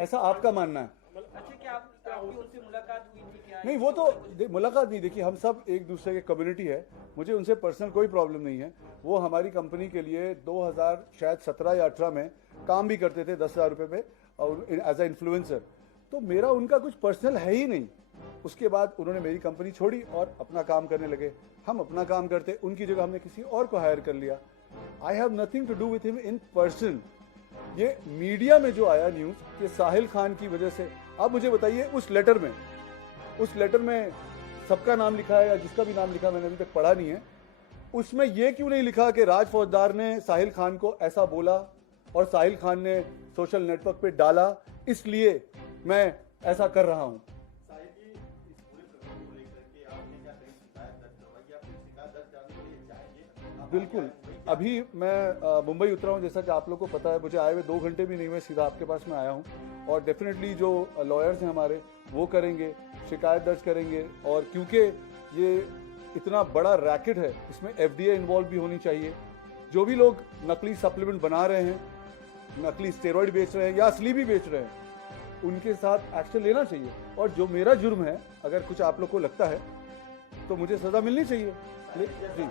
ऐसा आपका मानना है। अच्छा, क्या आपकी उनसे मुलाकात हुई थी क्या? नहीं, वो तो मुलाकात नहीं, देखिए हम सब एक दूसरे के कम्युनिटी है, मुझे उनसे पर्सनल कोई प्रॉब्लम नहीं है। वो हमारी कंपनी के लिए 2000 शायद 17 या 18 में काम भी करते थे 10,000 रुपये पे और एज अ इन्फ्लुएंसर। तो मेरा उनका कुछ पर्सनल है ही नहीं। उसके बाद उन्होंने मेरी कंपनी छोड़ी और अपना काम करने लगे, हम अपना काम करते, उनकी जगह हमने किसी और को हायर कर लिया। I have nothing to do with him in person. ये मीडिया में जो आया न्यूज कि साहिल खान की वजह से, आप मुझे बताइए उस लेटर में सबका नाम लिखा है या जिसका भी नाम लिखा मैंने अभी तक पढ़ा नहीं है, उसमें यह क्यों नहीं लिखा कि राज फौजदार ने साहिल खान को ऐसा बोला और साहिल खान ने सोशल नेटवर्क पे डाला, इसलिए मैं ऐसा कर रहा हूं। बिल्कुल, अभी मैं मुंबई उतरा हूँ, जैसा कि आप लोग को पता है, मुझे आए हुए 2 घंटे भी नहीं हुए, सीधा आपके पास में आया हूँ। और डेफिनेटली जो लॉयर्स हैं हमारे वो करेंगे, शिकायत दर्ज करेंगे। और क्योंकि ये इतना बड़ा रैकेट है, इसमें एफडीए इन्वॉल्व भी होनी चाहिए। जो भी लोग नकली सप्लीमेंट बना रहे हैं, नकली स्टेरॉइड बेच रहे हैं या असली भी बेच रहे हैं, उनके साथ एक्शन लेना चाहिए। और जो मेरा जुर्म है, अगर कुछ आप लोग को लगता है तो मुझे सजा मिलनी चाहिए। जी,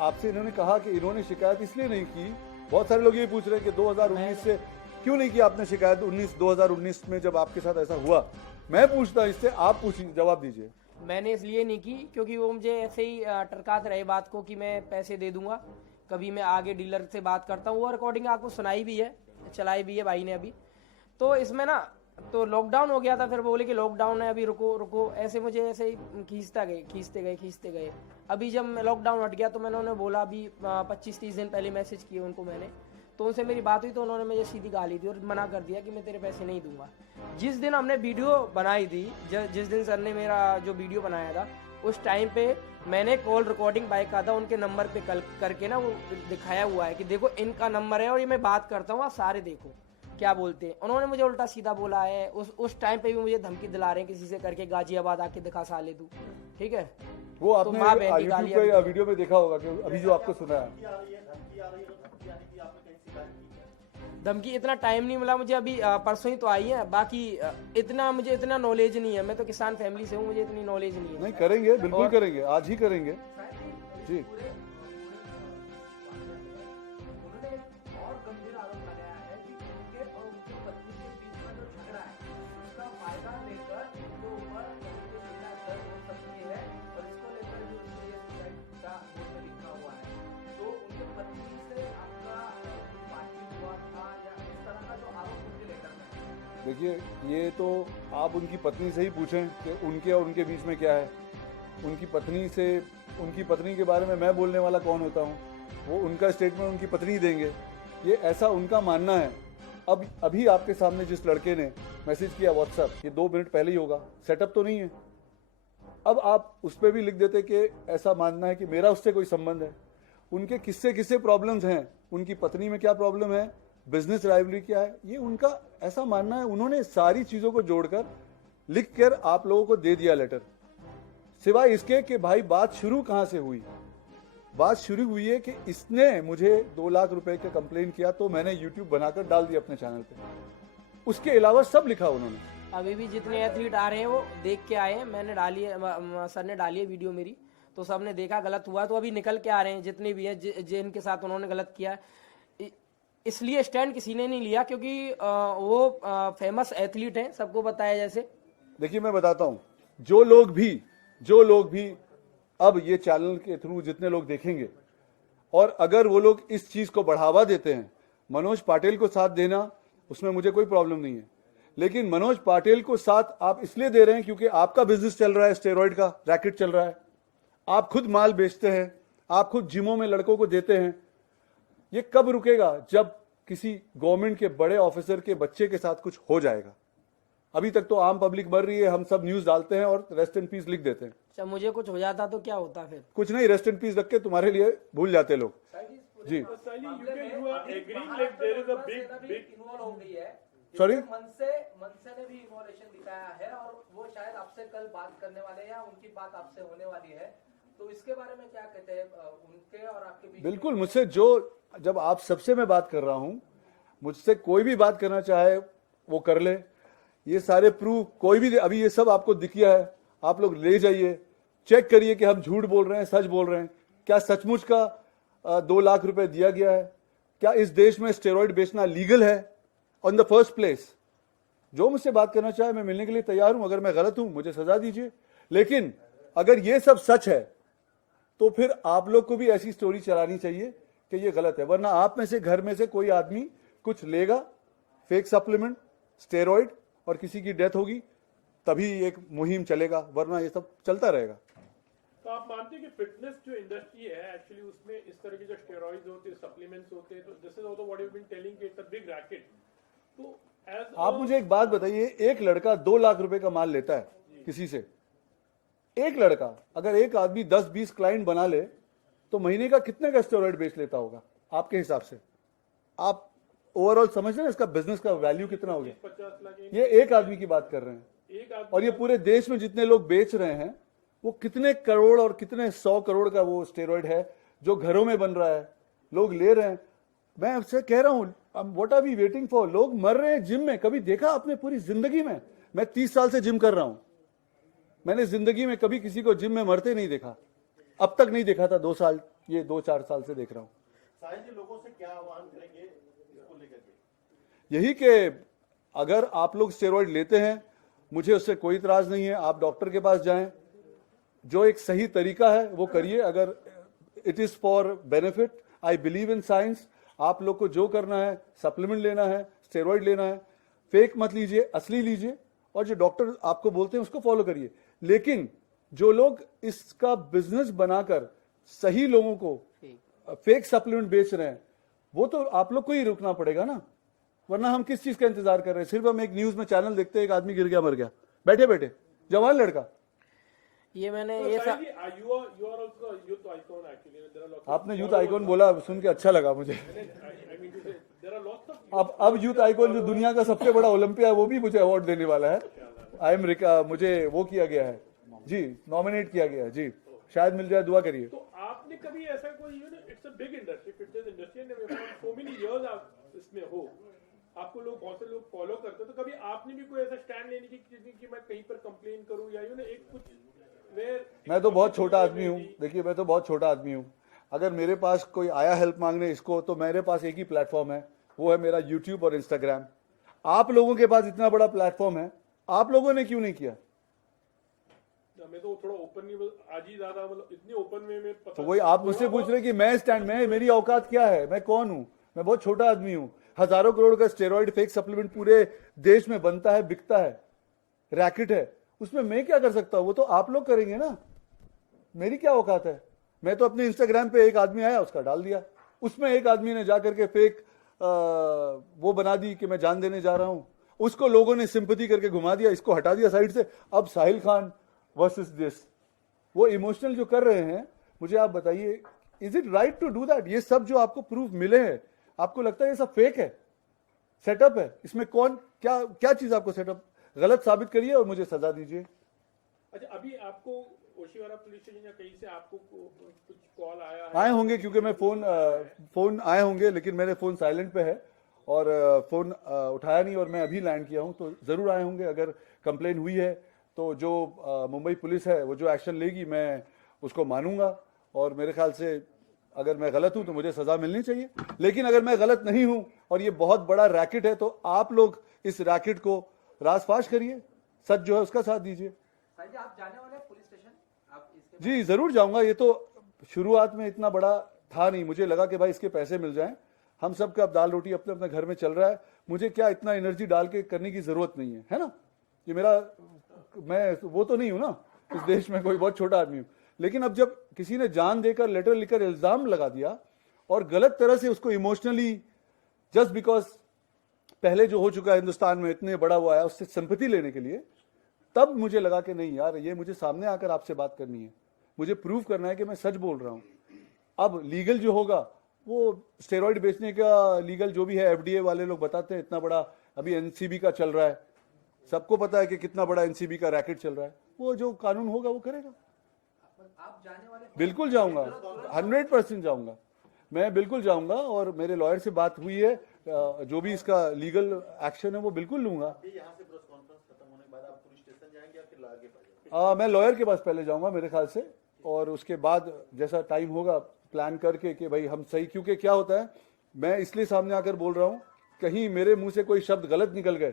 आपसे इन्होंने कहा कि इन्होंने शिकायत इसलिए नहीं की। बहुत सारे लोग ये पूछ रहे हैं कि 2019 से क्यों नहीं की आपने शिकायत। 2019 में जब आपके साथ ऐसा हुआ, मैं पूछता इससे, आप पूछिए, जवाब दीजिए। मैंने इसलिए नहीं की क्योंकि वो मुझे ऐसे ही टरकाते रहे बात को कि मैं पैसे दे दूंगा, कभी मैं आगे डीलर से बात करता हूँ। वो रिकॉर्डिंग आपको सुनाई भी है, चलाई भी है भाई ने अभी। तो इसमें ना, तो लॉकडाउन हो गया था, फिर बोले कि लॉकडाउन है अभी, रुको रुको, ऐसे मुझे ऐसे ही खींचते गए। अभी जब लॉकडाउन हट गया तो मैंने उन्हें बोला, अभी 25-30 दिन पहले मैसेज किए उनको मैंने, तो उनसे मेरी बात हुई तो उन्होंने मुझे सीधी गाली दी और मना कर दिया कि मैं तेरे पैसे नहीं दूंगा। जिस दिन हमने वीडियो बनाई थी, जिस दिन सर ने मेरा जो वीडियो बनाया था, उस टाइम पे मैंने कॉल रिकॉर्डिंग बाइक का था उनके नंबर पे कल करके ना वो दिखाया हुआ है कि देखो इनका नंबर है और ये मैं बात करता हूँ, आप सारे देखो क्या बोलते हैं। उन्होंने मुझे उल्टा सीधा बोला है। उस टाइम पे भी मुझे धमकी दिला रहे हैं किसी से करके, गाजियाबाद आके दिखा साले तू, ठीक है। वो आपने यूट्यूब पे या वीडियो में देखा होगा कि अभी जो आपको सुना है। धमकी इतना टाइम नहीं मिला मुझे, अभी परसों ही तो आई है। बाकी मुझे इतना नॉलेज नहीं है, मैं तो किसान फैमिली से हूँ, मुझे इतनी नॉलेज नहीं है। नहीं, करेंगे, बिल्कुल करेंगे, आज ही करेंगे जी। देखिए, ये तो आप उनकी पत्नी से ही पूछें कि उनके और उनके बीच में क्या है। उनकी पत्नी के बारे में मैं बोलने वाला कौन होता हूँ। वो उनका स्टेटमेंट उनकी पत्नी देंगे, ये ऐसा उनका मानना है। अब अभी आपके सामने जिस लड़के ने मैसेज किया व्हाट्सएप, ये 2 मिनट पहले ही होगा, सेटअप तो नहीं है। अब आप उस पर भी लिख देते कि ऐसा मानना है कि मेरा उससे कोई संबंध है। उनके किससे प्रॉब्लम्स हैं, उनकी पत्नी में क्या प्रॉब्लम है, बिजनेस राइवलरी क्या है, ये उनका ऐसा मानना है। उन्होंने सारी चीजों को जोड़कर लिख कर आप लोगों को दे दिया लेटर, सिवाय इसके कि भाई बात शुरू कहां से हुई। बात शुरू हुई है कि इसने मुझे 2 लाख रुपए का कंप्लेन किया, तो मैंने यूट्यूब बनाकर डाल दिया अपने चैनल पे। उसके अलावा सब लिखा उन्होंने। अभी भी जितने एथलीट आ रहे हैं वो देख के आए हैं, मैंने डाली है, सर ने डाली है वीडियो मेरी, तो सबने देखा गलत हुआ तो अभी निकल के आ रहे हैं जितने भी है जिनके साथ उन्होंने गलत किया। इसलिए स्टैंड किसी ने नहीं लिया क्योंकि वो फेमस एथलीट हैं, सबको पता है। जैसे देखिए, मैं बताता हूं, जो लोग भी अब ये चैनल के थ्रू जितने लोग देखेंगे, और अगर वो लोग इस चीज को बढ़ावा देते हैं, मनोज पाटिल को साथ देना, उसमें मुझे कोई प्रॉब्लम नहीं है। लेकिन मनोज पाटिल को साथ आप इसलिए दे रहे हैं क्योंकि आपका बिजनेस चल रहा है, स्टेरॉइड का रैकेट चल रहा है, आप खुद माल बेचते हैं, आप खुद जिमों में लड़कों को देते हैं। ये कब रुकेगा? जब किसी गवर्नमेंट के बड़े ऑफिसर के बच्चे के साथ कुछ हो जाएगा। अभी तक तो आम पब्लिक मर रही है, हम सब न्यूज डालते हैं और रेस्ट इन पीस लिख देते हैं। अच्छा, मुझे कुछ हो जाता तो क्या होता फिर? कुछ नहीं, रेस्ट इन पीस रख के तुम्हारे लिए भूल जाते लोग जी। सॉरी, मनसे ने भी इन्वॉल्वेशन दिखाया है और वो शायद आपसे कल बात करने वाले हैं या उनकी बात आपसे होने वाली है। तो इसके बारे में क्या कहते हैं उनके और आपके बीच बिल्कुल, मुझसे जब आप सबसे मैं बात कर रहा हूं, मुझसे कोई भी बात करना चाहे वो कर ले। ये सारे प्रूफ कोई भी, अभी ये सब आपको दिख गया है, आप लोग ले जाइए, चेक करिए कि हम झूठ बोल रहे हैं सच बोल रहे हैं। क्या सचमुच का 2 लाख रुपए दिया गया है? क्या इस देश में स्टेरॉइड बेचना लीगल है ऑन द फर्स्ट प्लेस? जो मुझसे बात करना चाहे मैं मिलने के लिए तैयार हूं। अगर मैं गलत हूं मुझे सजा दीजिए, लेकिन अगर ये सब सच है तो फिर आप लोग को भी ऐसी स्टोरी चलानी चाहिए कि ये गलत है, वरना आप में से घर में से कोई आदमी कुछ लेगा फेक सप्लीमेंट स्टेरॉइड और किसी की डेथ होगी, तभी एक मुहिम चलेगा, वरना ये सब चलता रहेगा। तो आप मानते हैं कि फिटनेस जो इंडस्ट्री है एक्चुअली उसमें इस तरह के जो स्टेरॉइड्स होते हैं, सप्लीमेंट्स होते हैं, तो this is also what you been telling कि इट्स अ बिग रैकेट। तो आप मुझे एक बात बताइए, एक लड़का 2 लाख रुपए का माल लेता है किसी से, एक लड़का अगर एक आदमी 10-20 क्लाइंट बना ले तो महीने का कितने का स्टेरॉइड बेच लेता होगा आपके हिसाब से? आप ओवरऑल समझ रहे हैं इसका बिजनेस का वैल्यू कितना हो गया? 50 लाख ये एक आदमी की बात कर रहे हैं, एक आदमी, और ये पूरे देश में जितने लोग बेच रहे हैं वो कितने करोड़ और कितने 100 करोड़ का वो स्टेरॉइड है जो घरों में बन रहा है, लोग ले रहे हैं। मैं आपसे कह रहा हूं, what are we waiting for? लोग मर रहे हैं जिम में। कभी देखा आपने पूरी जिंदगी में? मैं 30 साल से जिम कर रहा हूं, मैंने जिंदगी में कभी किसी को जिम में मरते नहीं देखा, अब तक नहीं देखा था। 2-4 साल से देख रहा हूं। साहिल जी, लोगों से क्या आह्वान करेंगे इसको लेकर के? यही कि अगर आप लोग स्टेरॉइड लेते हैं, मुझे उससे कोई इतराज नहीं है, आप डॉक्टर के पास जाएं, जो एक सही तरीका है वो करिए। अगर it is for benefit, I believe in science. आप लोग को जो करना है, सप्लीमेंट लेना है, स्टेरॉइड लेना है, फेक मत लीजिए, असली लीजिए, और जो डॉक्टर आपको बोलते हैं उसको फॉलो करिए। लेकिन जो लोग इसका बिजनेस बनाकर सही लोगों को फेक सप्लीमेंट बेच रहे हैं, वो तो आप लोग को ही रुकना पड़ेगा ना, वरना हम किस चीज का इंतजार कर रहे हैं? सिर्फ हम एक न्यूज में चैनल देखते हैं, एक आदमी गिर गया मर गया, बैठे बैठे, जवान लड़का। ये मैंने तो ये साहिल जी, you are also a youth icon actually. There are lots of आपने यूथ आइकॉन बोला, सुन के अच्छा लगा मुझे। I mean to say there are lots of अब यूथ आइकॉन जो दुनिया का सबसे बड़ा ओलंपिया है वो भी मुझे अवार्ड देने वाला है। मुझे वो किया गया है जी, नॉमिनेट किया गया है जी, शायद मिल जाए, दुआ करिए। तो आपने कभी ऐसा कोई it's a big industry, fitness industry, and so many years आप इसमें हो, आपको लोग बहुत से लोग फॉलो करते हैं, तो कभी आपने भी कोई ऐसा स्टैंड लेने की कि मैं कहीं पर कंप्लेन करूं या एक कुछ वेयर? मैं तो बहुत छोटा आदमी हूँ, देखिए मैं तो बहुत छोटा आदमी हूँ। अगर मेरे पास कोई आया हेल्प मांगने इसको, तो मेरे पास एक ही प्लेटफॉर्म है, वो है मेरा यूट्यूब और इंस्टाग्राम। आप लोगों के पास इतना बड़ा प्लेटफॉर्म है, आप लोगों ने क्यों नहीं किया? मैं तो थोड़ा ओपन नहीं, आज ही ज्यादा मतलब इतनी ओपन में पता, तो वही आप मुझसे पूछ रहे कि मैं स्टैंड में, मेरी औकात क्या है, मैं कौन हूँ? मैं बहुत छोटा आदमी हूँ। हजारों करोड़ का स्टेरॉइड फेक सप्लीमेंट पूरे देश में बनता है, बिकता है, रैकेट है, उसमें मैं क्या कर सकता हूँ? वो तो आप लोग करेंगे ना, मेरी क्या औकात है? मैं तो अपने इंस्टाग्राम पे एक आदमी आया उसका डाल दिया, उसमें एक आदमी ने जाकर के फेक वो बना दी कि मैं जान देने जा रहा हूं, उसको लोगों ने सिंपैथी करके घुमा दिया, इसको हटा दिया साइड से। अब साहिल खान वर्सेस दिस, वो इमोशनल जो कर रहे हैं, मुझे आप बताइए, is it right to do that? ये सब जो आपको प्रूफ मिले हैं, आपको लगता है ये सब फेक है, सेटअप है? इसमें कौन क्या क्या चीज आपको सेटअप गलत साबित करिए और मुझे सजा दीजिए। अच्छा, अभी आपको ओशिवारा पुलिस स्टेशन या कहीं से आपको कुछ कॉल आया है? आए होंगे, क्योंकि मैं फोन आए होंगे, लेकिन मेरे फोन साइलेंट पे है और फोन उठाया नहीं, और मैं अभी लैंड किया हूं, तो जरूर आए होंगे। अगर कंप्लेन हुई है तो जो मुंबई पुलिस है वो जो एक्शन लेगी मैं उसको मानूंगा, और मेरे ख्याल से अगर मैं गलत हूं तो मुझे सजा मिलनी चाहिए। लेकिन अगर मैं गलत नहीं हूं और ये बहुत बड़ा रैकेट है, तो आप लोग इस रैकेट को रासफाश करिए, सच जो है उसका साथ दीजिए। आप जाने वाले हैं पुलिस स्टेशन? आप इसके जी जरूर जाऊंगा। ये तो शुरुआत में इतना बड़ा था नहीं, मुझे लगा कि भाई इसके पैसे मिल जाएं, हम सब का अब दाल रोटी अपने अपने घर में चल रहा है, मुझे क्या इतना एनर्जी डाल के करने की जरूरत नहीं है ना। ये मैं वो तो नहीं हूं ना, इस देश में कोई बहुत छोटा आदमी हूं। लेकिन अब जब किसी ने जान देकर, लेटर लिखकर इल्जाम लगा दिया और गलत तरह से उसको इमोशनली, जस्ट बिकॉज पहले जो हो चुका है हिंदुस्तान में, इतने बड़ा वो आया, उससे सिंपैथी लेने के लिए, तब मुझे लगा कि नहीं यार, ये मुझे सामने आकर आपसे बात करनी है, मुझे प्रूव करना है कि मैं सच बोल रहा हूं। अब लीगल जो होगा वो स्टेरॉइड बेचने का लीगल जो भी है, एफडीए वाले लोग बताते हैं इतना बड़ा, अभी एनसीबी का चल रहा है, सबको पता है कि कितना बड़ा एनसीबी का रैकेट चल रहा है, वो जो कानून होगा वो करेगा। आप बिल्कुल जाऊंगा, 100% जाऊंगा, मैं बिल्कुल जाऊंगा। और मेरे लॉयर से बात हुई है, जो भी इसका लीगल एक्शन है वो बिल्कुल लूंगा। अभी यहाँ से प्रेस कॉन्फ्रेंस खत्म होने के बाद आप पुलिस स्टेशन जाएंगे या फिर आगे बढ़ेंगे? मैं लॉयर के पास पहले जाऊंगा मेरे ख्याल से, और उसके बाद जैसा टाइम होगा प्लान करके कि भाई हम सही, क्योंकि क्या होता है, मैं इसलिए सामने आकर बोल रहा हूं, कहीं मेरे मुंह से कोई शब्द गलत निकल गए,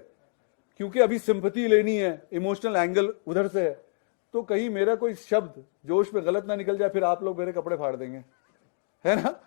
क्योंकि अभी सिंपैथी लेनी है, इमोशनल एंगल उधर से है, तो कहीं मेरा कोई शब्द जोश में गलत ना निकल जाए, फिर आप लोग मेरे कपड़े फाड़ देंगे, है ना।